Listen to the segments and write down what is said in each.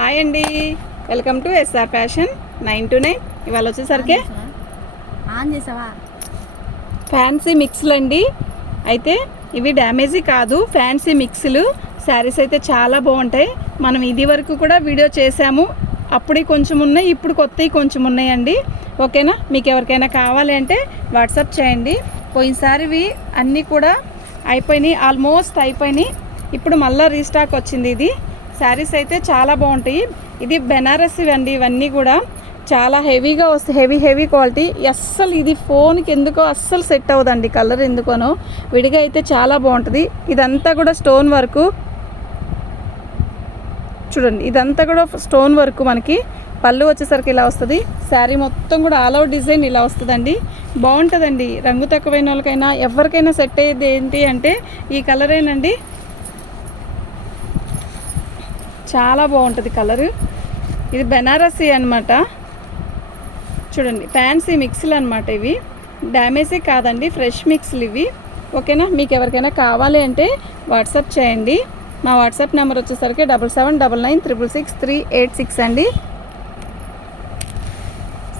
Hi అండి, welcome to SR fashion 9 to 9. ఇవాళ వచ్చేసరికి ఆన్ చేసావా ఫ్యాన్సీ మిక్స్లు అండి. అయితే ఇవి డ్యామేజీ కాదు, ఫ్యాన్సీ మిక్స్లు. శారీస్ అయితే చాలా బాగుంటాయి. మనం ఇది వరకు కూడా వీడియో చేసాము, అప్పుడే కొంచెం ఉన్నాయి, ఇప్పుడు కొత్తవి కొంచెం ఉన్నాయండి. ఓకేనా, మీకు ఎవరికైనా కావాలి అంటే వాట్సాప్ చేయండి. పోయినసారివి అన్నీ కూడా అయిపోయినాయి, ఆల్మోస్ట్ అయిపోయినాయి. ఇప్పుడు మళ్ళీ రీస్టాక్ వచ్చింది. ఇది శారీస్ అయితే చాలా బాగుంటాయి. ఇది బెనారసి అండి, ఇవన్నీ కూడా చాలా హెవీగా వస్తాయి, హెవీ క్వాలిటీ. అస్సలు ఇది ఫోన్కి ఎందుకో అస్సలు సెట్ అవ్వదండి, కలర్ ఎందుకోనో. విడిగా అయితే చాలా బాగుంటుంది. ఇదంతా కూడా స్టోన్ వర్క్ చూడండి, ఇదంతా కూడా స్టోన్ వర్క్. మనకి పళ్ళు వచ్చేసరికి ఇలా వస్తుంది. శారీ మొత్తం కూడా ఆల్ అవుట్ డిజైన్ ఇలా వస్తుందండి. బాగుంటుందండి. రంగు తక్కువైన వాళ్ళకైనా ఎవరికైనా సెట్ అయ్యేది ఏంటి అంటే ఈ కలరేనండి. చాలా బాగుంటుంది కలరు. ఇది బెనారసి అనమాట. చూడండి, ఫ్యాన్సీ మిక్స్లు అనమాట. ఇవి డ్యామేజీ కాదండి, ఫ్రెష్ మిక్స్లు ఇవి. ఓకేనా, మీకు ఎవరికైనా కావాలి అంటే వాట్సాప్ చేయండి. మా వాట్సాప్ నెంబర్ వచ్చేసరికి 7799666386 అండి.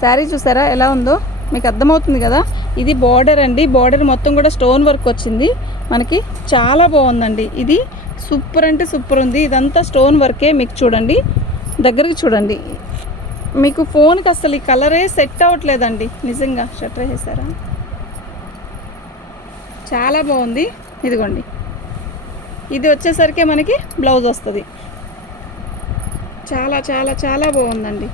శారీ చూసారా ఎలా ఉందో, మీకు అర్థమవుతుంది కదా. ఇది బార్డర్ అండి, బార్డర్ మొత్తం కూడా స్టోన్ వర్క్ వచ్చింది మనకి. చాలా బాగుందండి. ఇది సూపర్ అంటే సూపర్ ఉంది. ఇదంతా స్టోన్ వర్కే. మీకు చూడండి, దగ్గరికి చూడండి. మీకు ఫోన్కి అసలు ఈ కలరే సెట్ అవ్వట్లేదండి నిజంగా. షట్టర్ వేసారా, చాలా బాగుంది. ఇదిగోండి, ఇది వచ్చేసరికి మనకి బ్లౌజ్ వస్తుంది. చాలా చాలా చాలా బాగుందండి.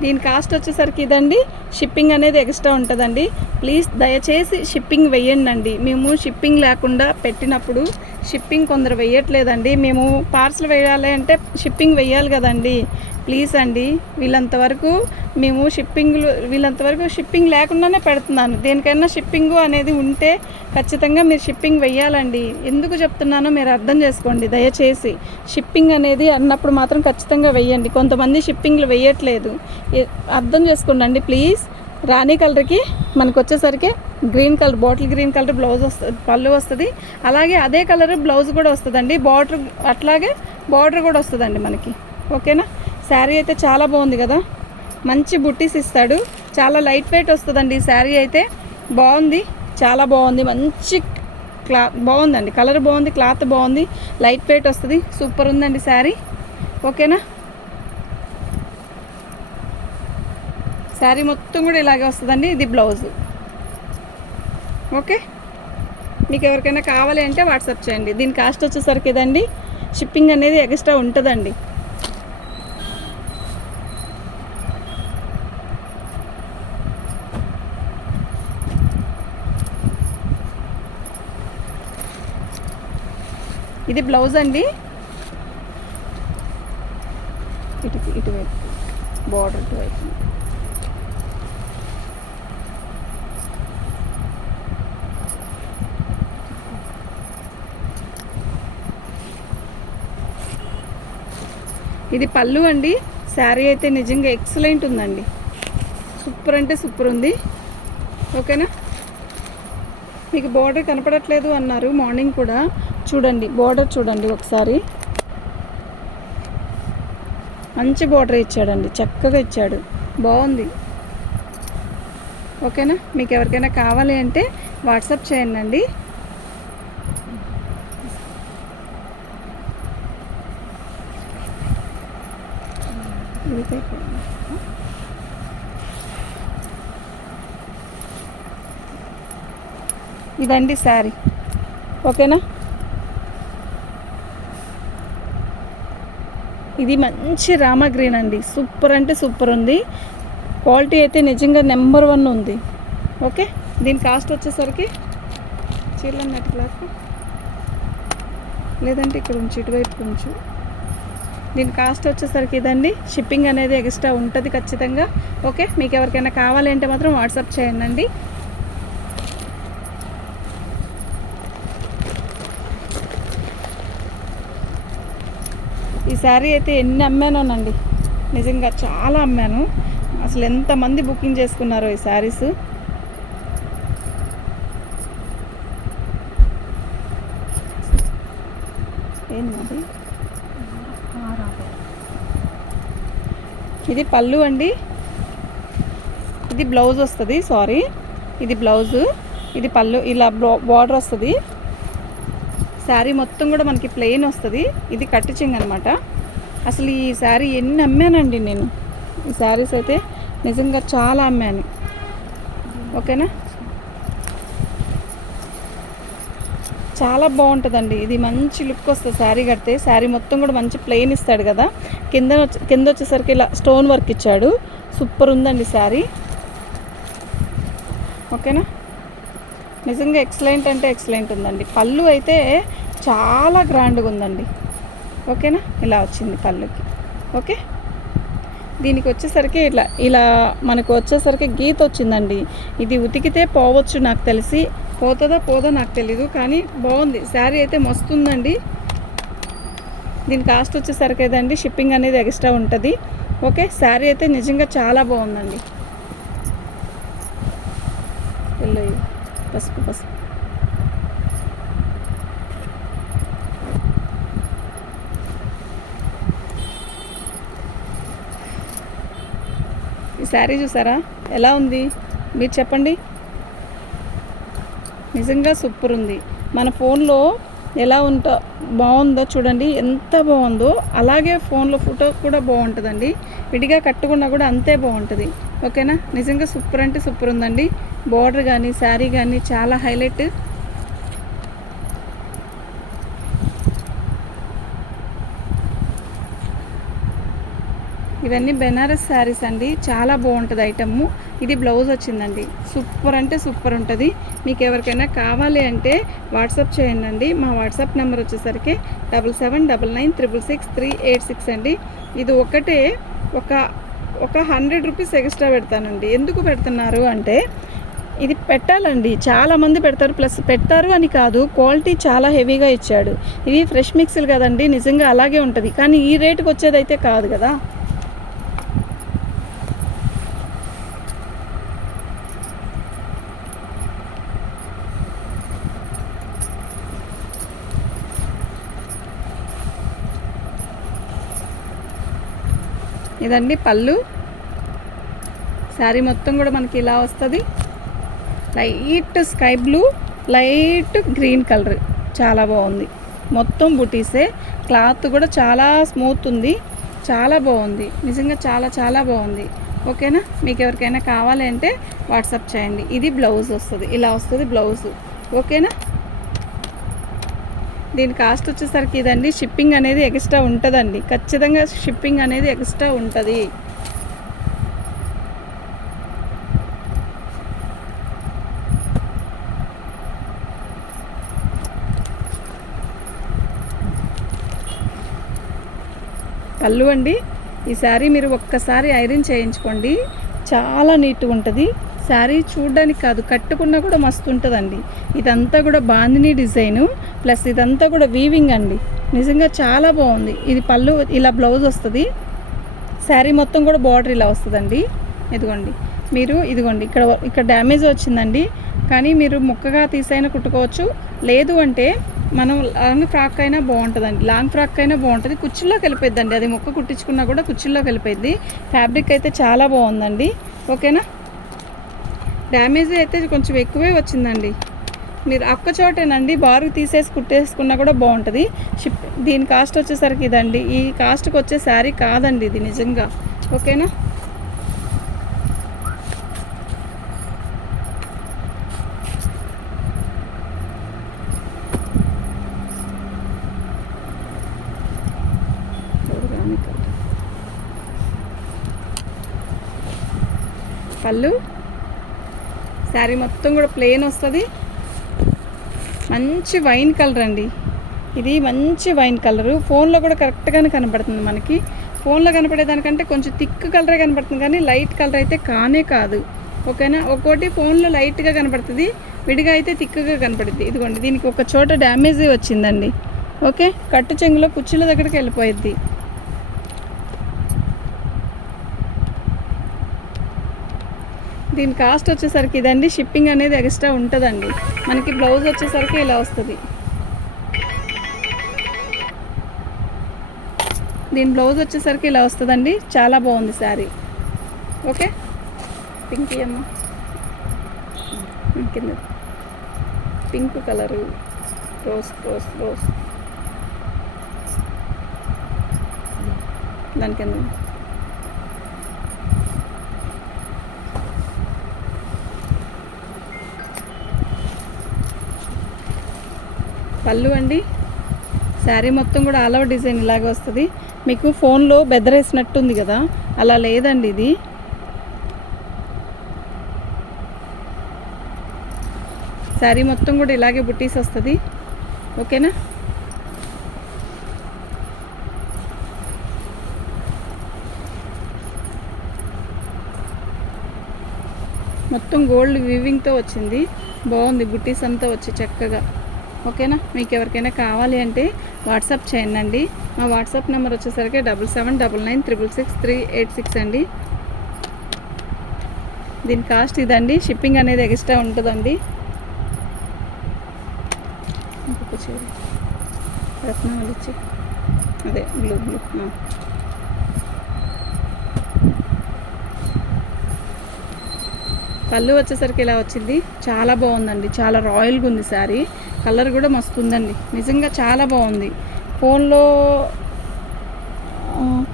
దీని కాస్ట్ వచ్చేసరికి ఇదండి. షిప్పింగ్ అనేది ఎక్స్ట్రా ఉంటుందండి. ప్లీజ్ దయచేసి షిప్పింగ్ వేయండి. మేము షిప్పింగ్ లేకుండా పెట్టినప్పుడు షిప్పింగ్ కొందరు వేయట్లేదండి. మేము పార్సల్ వేయాలి అంటే షిప్పింగ్ వేయాలి కదండి. ప్లీజ్ అండి, వీళ్ళంతవరకు షిప్పింగ్ లేకుండానే పెడుతున్నాను. దేనికైనా షిప్పింగ్ అనేది ఉంటే ఖచ్చితంగా మీరు షిప్పింగ్ వెయ్యాలండి. ఎందుకు చెప్తున్నానో మీరు అర్థం చేసుకోండి దయచేసి. షిప్పింగ్ అనేది అన్నప్పుడు మాత్రం ఖచ్చితంగా వెయ్యండి. కొంతమంది షిప్పింగ్లు వేయట్లేదు, అర్థం చేసుకోండి ప్లీజ్. రాణి కలర్కి మనకు వచ్చేసరికి green colour, bottle green colour blouse వస్తుంది, పళ్ళు వస్తుంది. అలాగే అదే కలర్ బ్లౌజ్ కూడా వస్తుందండి. బార్డర్ అట్లాగే బార్డర్ కూడా వస్తుందండి మనకి. ఓకేనా, శారీ అయితే చాలా బాగుంది కదా. మంచి బుట్టీస్ ఇస్తాడు. చాలా లైట్ వెయిట్ వస్తుందండి ఈ శారీ అయితే. బాగుంది, చాలా బాగుంది. మంచి క్లాత్ బాగుందండి, కలర్ బాగుంది, క్లాత్ బాగుంది, లైట్ వెయిట్ వస్తుంది. సూపర్ ఉందండి శారీ. ఓకేనా, శారీ మొత్తం కూడా ఇలాగే వస్తుందండి. ఇది బ్లౌజు. ఓకే, మీకు ఎవరికైనా కావాలి అంటే వాట్సాప్ చేయండి. దీని కాస్ట్ వచ్చేసరికి ఇదండి. షిప్పింగ్ అనేది ఎక్స్ట్రా ఉంటుందండి. ఇది బ్లౌజ్ అండి. ఇటువైపు బార్డర్ ఇటువైపు. ఇది పళ్ళు అండి. శారీ అయితే నిజంగా ఎక్సలెంట్ ఉందండి. సూపర్ అంటే సూపర్ ఉంది. ఓకేనా, మీకు బార్డర్ కనపడట్లేదు అన్నారు మార్నింగ్ కూడా. చూడండి బార్డర్ చూడండి ఒకసారి. మంచి బార్డర్ ఇచ్చాడండి, చక్కగా ఇచ్చాడు, బాగుంది. ఓకేనా, మీకు ఎవరికైనా కావాలి అంటే వాట్సాప్ చేయండి. ఇదండి శారీ. ఓకేనా, ఇది మంచి రామా గ్రీన్ అండి. సూపర్ అంటే సూపర్ ఉంది. క్వాలిటీ అయితే నిజంగా నెంబర్ 1 ఉంది. ఓకే, దీని కాస్ట్ వచ్చేసరికి చీరలు నెట్ క్లాత్ లేదంటే ఇక్కడ ఉంచి ఇటువైపు ఉంచు. దీని కాస్ట్ వచ్చేసరికి ఇదండి. షిప్పింగ్ అనేది ఎక్స్ట్రా ఉంటుంది ఖచ్చితంగా. ఓకే, మీకు ఎవరికైనా కావాలి అంటే మాత్రం వాట్సాప్ చేయండి. ఈ శారీ అయితే ఎన్ని అమ్మానోనండి, నిజంగా చాలా అమ్మాను. అసలు ఎంతమంది బుకింగ్ చేసుకున్నారో ఈ శారీస్. ఏంటది? ఇది పళ్ళు అండి, ఇది బ్లౌజ్ వస్తుంది. సారీ, ఇది బ్లౌజు, ఇది పళ్ళు. ఇలా బార్డర్ వస్తుంది. శారీ మొత్తం కూడా మనకి ప్లెయిన్ వస్తుంది. ఇది కట్టు చెంగు అనమాట. అసలు ఈ శారీ ఎన్ని అమ్మానండి నేను. ఈ శారీస్ అయితే నిజంగా చాలా అమ్మాను. ఓకేనా, చాలా బాగుంటుందండి. ఇది మంచి లుక్ వస్తుంది శారీ కడితే. శారీ మొత్తం కూడా మంచి ప్లెయిన్ ఇస్తాడు కదా. కింద వచ్చేసరికి ఇలా స్టోన్ వర్క్ ఇచ్చాడు. సూపర్ ఉందండి శారీ. ఓకేనా, నిజంగా ఎక్సలెంట్ అంటే ఎక్సలెంట్ ఉందండి. పళ్ళు అయితే చాలా గ్రాండ్గా ఉందండి. ఓకేనా, ఇలా వచ్చింది పళ్ళుకి. ఓకే, దీనికి వచ్చేసరికి ఇలా మనకు వచ్చేసరికి గీత వచ్చిందండి. ఇది ఉతికితే పోవచ్చు, నాకు తెలిసి పోతుందో పోదో నాకు తెలీదు, కానీ బాగుంది శారీ అయితే మస్తుందండి. దీని కాస్ట్ వచ్చేసరికి ఏదండి షిప్పింగ్ అనేది ఎక్స్ట్రా ఉంటుంది. ఓకే, శారీ అయితే నిజంగా చాలా బాగుందండి. పసుపు ఈ శారీ చూసారా ఎలా ఉంది, మీరు చెప్పండి. నిజంగా సూపర్ ఉంది. మన ఫోన్లో ఎలా బాగుందో చూడండి, ఎంత బాగుందో. అలాగే ఫోన్లో ఫోటో కూడా బాగుంటుందండి. విడిగా కట్టుకున్నా కూడా అంతే బాగుంటుంది. ఓకేనా, నిజంగా సూపర్ అంటే సూపర్ ఉందండి. బార్డర్ కానీ శారీ కానీ చాలా హైలైట్. ఇవన్నీ బెనారస్ శారీస్ అండి, చాలా బాగుంటుంది ఐటమ్. ఇది బ్లౌజ్ వచ్చిందండి. సూపర్ అంటే సూపర్ ఉంటుంది. మీకు ఎవరికైనా కావాలి అంటే వాట్సాప్ చేయండి. మా వాట్సాప్ నెంబర్ వచ్చేసరికి 7799666386 అండి. ఇది ఒకటే ఒక 100 రూపీస్ ఎక్స్ట్రా పెడతానండి. ఎందుకు పెడుతున్నారు అంటే, ఇది పెట్టాలండి, చాలామంది పెడతారు. ప్లస్ పెట్టారు అని కాదు, క్వాలిటీ చాలా హెవీగా ఇచ్చాడు. ఇవి ఫ్రెష్ మిక్స్లు కదండి, నిజంగా అలాగే ఉంటుంది. కానీ ఈ రేటుకి వచ్చేదైతే కాదు కదా. ఇదండి పళ్ళు. శారీ మొత్తం కూడా మనకి ఇలా వస్తుంది. Light sky blue, light green colour, చాలా బాగుంది. మొత్తం బుటీసే. క్లాత్ కూడా చాలా స్మూత్ ఉంది, చాలా బాగుంది. నిజంగా చాలా చాలా బాగుంది. ఓకేనా, మీకు ఎవరికైనా కావాలి అంటే వాట్సాప్ చేయండి. ఇది బ్లౌజ్ వస్తుంది, ఇలా వస్తుంది బ్లౌజు. ఓకేనా, దీని కాస్ట్ వచ్చేసరికి ఇదండి షిప్పింగ్ అనేది ఎక్స్ట్రా ఉంటుందండి. ఖచ్చితంగా షిప్పింగ్ అనేది ఎక్స్ట్రా ఉంటుంది. పళ్ళు అండి. ఈ శారీ మీరు ఒక్కసారి ఐరన్ చేయించుకోండి, చాలా నీట్గా ఉంటుంది. శారీ చూడడానికి కాదు, కట్టుకున్నా కూడా మస్తు ఉంటుందండి. ఇదంతా కూడా బాందిని డిజైను, ప్లస్ ఇదంతా కూడా వీవింగ్ అండి. నిజంగా చాలా బాగుంది. ఇది పళ్ళు, ఇలా బ్లౌజ్ వస్తుంది. శారీ మొత్తం కూడా బార్డర్ ఇలా వస్తుందండి. ఇదిగోండి, ఇదిగోండి ఇక్కడ డ్యామేజ్ వచ్చిందండి. కానీ మీరు ముక్కగా తీసైనా కుట్టుకోవచ్చు. లేదు అంటే మనం లాంగ్ ఫ్రాక్ అయినా బాగుంటుందండి. లాంగ్ ఫ్రాక్ అయినా బాగుంటుంది. కుచ్చిల్లోకి వెళ్ళిపోద్దండి. అది ముక్క కుట్టించుకున్నా కూడా కుచ్చిల్లోకి వెళ్ళిపోద్ది. ఫ్యాబ్రిక్ అయితే చాలా బాగుందండి. ఓకేనా, డ్యామేజ్ అయితే కొంచెం ఎక్కువే వచ్చిందండి. మీరు ఒక్క చోటేనండి, బారుకు తీసేసి కుట్టేసుకున్నా కూడా బాగుంటుంది. దీని కాస్ట్ వచ్చేసరికి ఇదండి. ఈ కాస్ట్కి వచ్చే శారీ కాదండి ఇది నిజంగా. ఓకేనా, పళ్ళు. శారీ మొత్తం కూడా ప్లెయిన్ వస్తుంది. మంచి వైన్ కలర్ అండి. ఇది మంచి వైన్ కలరు. ఫోన్లో కూడా కరెక్ట్గానే కనపడుతుంది మనకి. ఫోన్లో కనపడేదానికంటే కొంచెం థిక్ కలరే కనపడుతుంది, కానీ లైట్ కలర్ అయితే కానే కాదు. ఓకేనా, ఒక్కోటి ఫోన్లో లైట్గా కనపడుతుంది, విడిగా అయితే థిక్గా కనపడుతుంది. ఇదిగోండి, దీనికి ఒక చోట డ్యామేజ్ వచ్చిందండి. ఓకే, కట్టు చెంగులో కుర్చీల దగ్గరికి వెళ్ళిపోయిద్ది. దీని కాస్ట్ వచ్చేసరికి ఇదండి. షిప్పింగ్ అనేది ఎక్స్ట్రా ఉంటుందండి. మనకి బ్లౌజ్ వచ్చేసరికి ఇలా వస్తుంది. దీని బ్లౌజ్ వచ్చేసరికి ఇలా వస్తుందండి. చాలా బాగుంది శారీ. ఓకే, పింక్ అమ్మ, కింద pink colour, rose rose rose, దాని కింద పళ్ళు అండి. శారీ మొత్తం కూడా ఆల్ ఓవర్ డిజైన్ ఇలాగే వస్తుంది. మీకు ఫోన్లో బెదరేసినట్టుంది కదా, అలా లేదండి. ఇది శారీ మొత్తం కూడా ఇలాగే బుట్టీస్ వస్తుంది. ఓకేనా? మొత్తం గోల్డ్ వీవింగ్తో వచ్చింది. బాగుంది బుట్టీస్ అంతా వచ్చి చక్కగా. ఓకేనా? మీకు ఎవరికైనా కావాలి అంటే వాట్సాప్ చేయండి. మా వాట్సాప్ నెంబర్ వచ్చేసరికి 7799966386 అండి. దీని కాస్ట్ ఇదండి. షిప్పింగ్ అనేది ఎక్స్ట్రా ఉంటుందండి. ఇంకొక చీర రత్నాలు ఇచ్చి అదే బ్లూ బ్లూ. పళ్ళు వచ్చేసరికి ఇలా వచ్చింది. చాలా బాగుందండి. చాలా రాయల్గా ఉంది శారీ. కలర్ కూడా మస్తు ఉందండి. నిజంగా చాలా బాగుంది. ఫోన్లో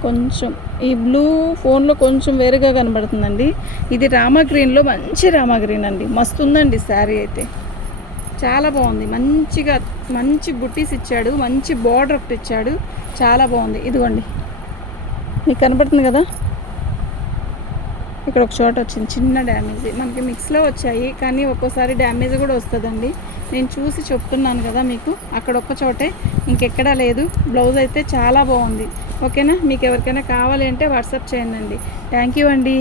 కొంచెం ఈ బ్లూ ఫోన్లో కొంచెం వేరుగా కనబడుతుందండి. ఇది రామా గ్రీన్లో మంచి రామా గ్రీన్ అండి. మస్తు ఉందండి శారీ అయితే. చాలా బాగుంది. మంచిగా మంచి బుట్టీస్ ఇచ్చాడు. మంచి బార్డర్ ఒకటి ఇచ్చాడు. చాలా బాగుంది. ఇదిగోండి మీకు కనబడుతుంది కదా, ఇక్కడ ఒక చోట వచ్చింది చిన్న డ్యామేజ్. మనకి మిక్స్లో వచ్చాయి కానీ ఒక్కోసారి డ్యామేజ్ కూడా వస్తుందండి. నేను చూసి చెప్తున్నాను కదా మీకు. అక్కడ ఒక్క చోటే, ఇంకెక్కడా లేదు. బ్లౌజ్ అయితే చాలా బాగుంది. ఓకేనా? మీకు ఎవరికైనా కావాలి అంటే వాట్సాప్ చేయండి. థ్యాంక్ యూ అండి.